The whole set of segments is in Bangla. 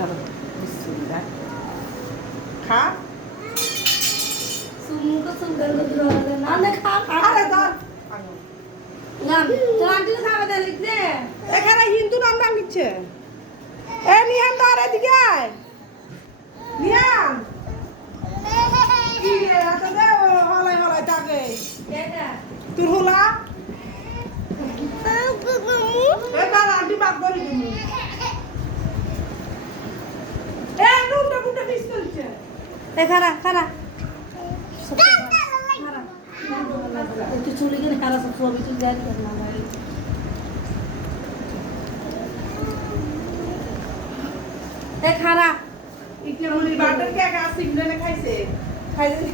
ধরো বিসমিল্লাহ খা সুমুকে সুন্দর করে না না খা আরে ধর নাম তো আন্টি খাবে দে লিখতে এখানে হিন্দু নাম নাম লিখছে এ নিহান ধর এদিকে আয় নিহান কি রে এত দে হলাই হলাই থাকে এটা তোর হলা এ দাঁড়া আন্টি বাদ করি তুমি এ নুনটা বুটা মিস করছে এ খারা খারা একটু চলে গেলে খারা সব ছবি তুলে যায় না ভাই এ খারা ইকে মনি বাটার কেক আছে ইমরানে খাইছে খাইছে কি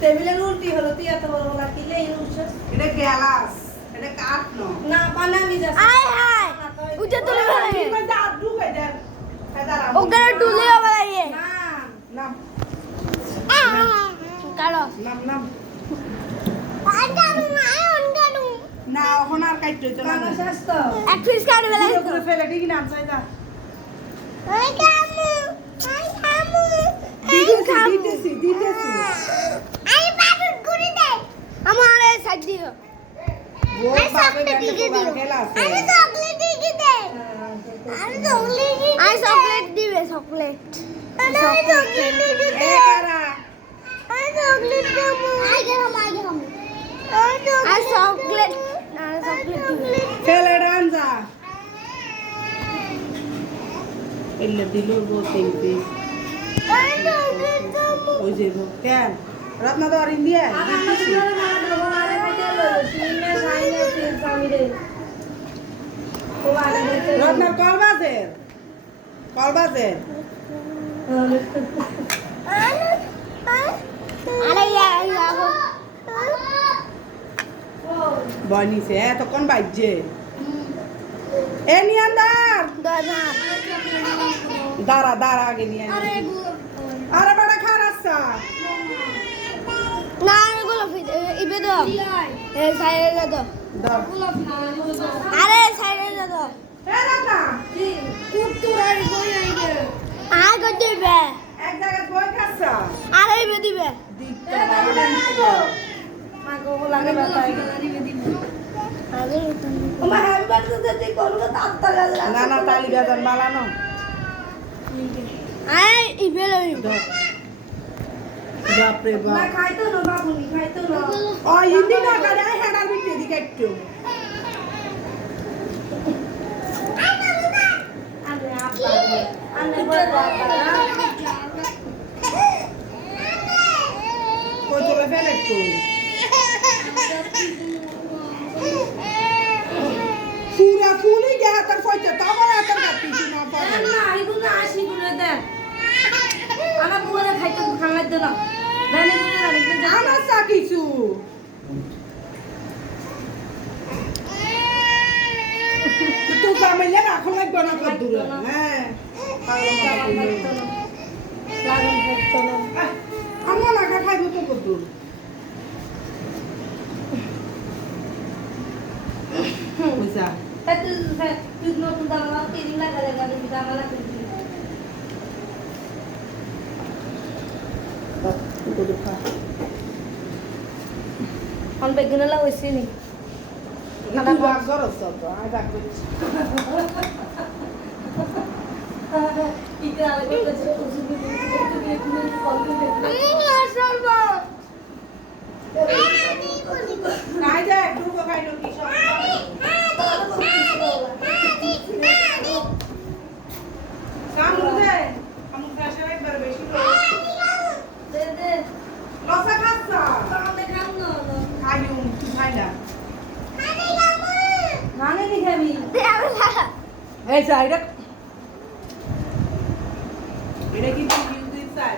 টেবিলে উল্টি হলো তুই এত বড় বলা কি লে ইউসস এটা গ্যালাস এটা কাঠ ন না বানামি যা আয় হায় উঠে তুলে ফেলে কি মধ্যে আর ঢুকে দেন দাঁড়া ওখানে ডুলে হবে ইয়ে না নাম কালো নাম নাম আইকাম আয়ন কাটু না এখন আর কাটতে তো না কানা স্বাস্থ্য এক পিস কাটু ফেলে পুরো পুরো ফেলে দিই নাম চাইদা আইকাম দিতেছি আই বাবু গুড়ি দে আমার সাইড দিও ও আই বাবা চকলেট ব্যান্ডে দিকে দিও গেলাস আমি চকলেট দিকে দে আই চকলেট দিবে চকলেট আই চকলেট দিকে দে এ কারা আই চকলেট দেবো আই গেলাম আই চকলেট দিবে ফেলে ডানজা এলে দিল বলতে আই চকলেট দেবো ওই যে কেন রত্না তো আর ইন্ডিয়া আমি ধরে না দেবো আরে খাইতে হলো সিনে সাইনে তিন সামিরে ও আরে খাইতে রত্না কলবাজের আরে ইয়া বনিছে এতক্ষণ বাজছে এ নিয়ান্দার দাঁড়া দাঁড়া আগে নিয়ে আয়। আরে বড় খারাসা না এগুলো ইবে দাও এই সাইডে দাও দাও আরে সাইডে দাও এ রত্না কুত্তুরাই কই আইবে আগে দিবে এক জায়গায় বই খাসা আরে ইবে দিবে দিতে পারবে মাগো লাগে বাতাই আরে ওমা হ্যাপি বার্থডে তুই করব তাত্তা লাগে না না তালি গাজন বালানো আরে ইবে লই দাও বাপরে না বাপ খাইতো না বাবুনি খাইতো না ও হিন্দি না করে হেডার বিটে দিকে একটু আরে আপা আনে বড় আপা কই তোলে ফেলে একটু পুরা ফুলি গে হাতের ফইতে তারপরে হাতের কাটি না পারে না এগুলো আসি গুলো দে আমার বুয়ারে খাইতে খাওয়াই দে না জানি গুলো জানি তো জানি আমার সা কিছু তো জামাইলে রাখো লাগবে না কত দূরে হ্যাঁ লাগন খাইতো না আমার লাগা খাইব তো কত দূর বুঝা তুই নতুন দামা তিন লাগা লাগা দিবি দামা লাগা দিবি অন বেগিনালা হইছে নি এটা বাগ করছ তো আই বাগ করছি ইতে আলে করতে ওষুধ দিয়ে কল করে আমি আসলবো নাই দে দুটো খাইলো কি সব কামড় দে আমু খাসে একবার বেশি দে দে লসা খাসা তাহলে খাম না খাইও তুই খাইলা নানে নি খাবি এই সাইডে এটা কি তুই চাই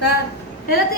তা হেরাতে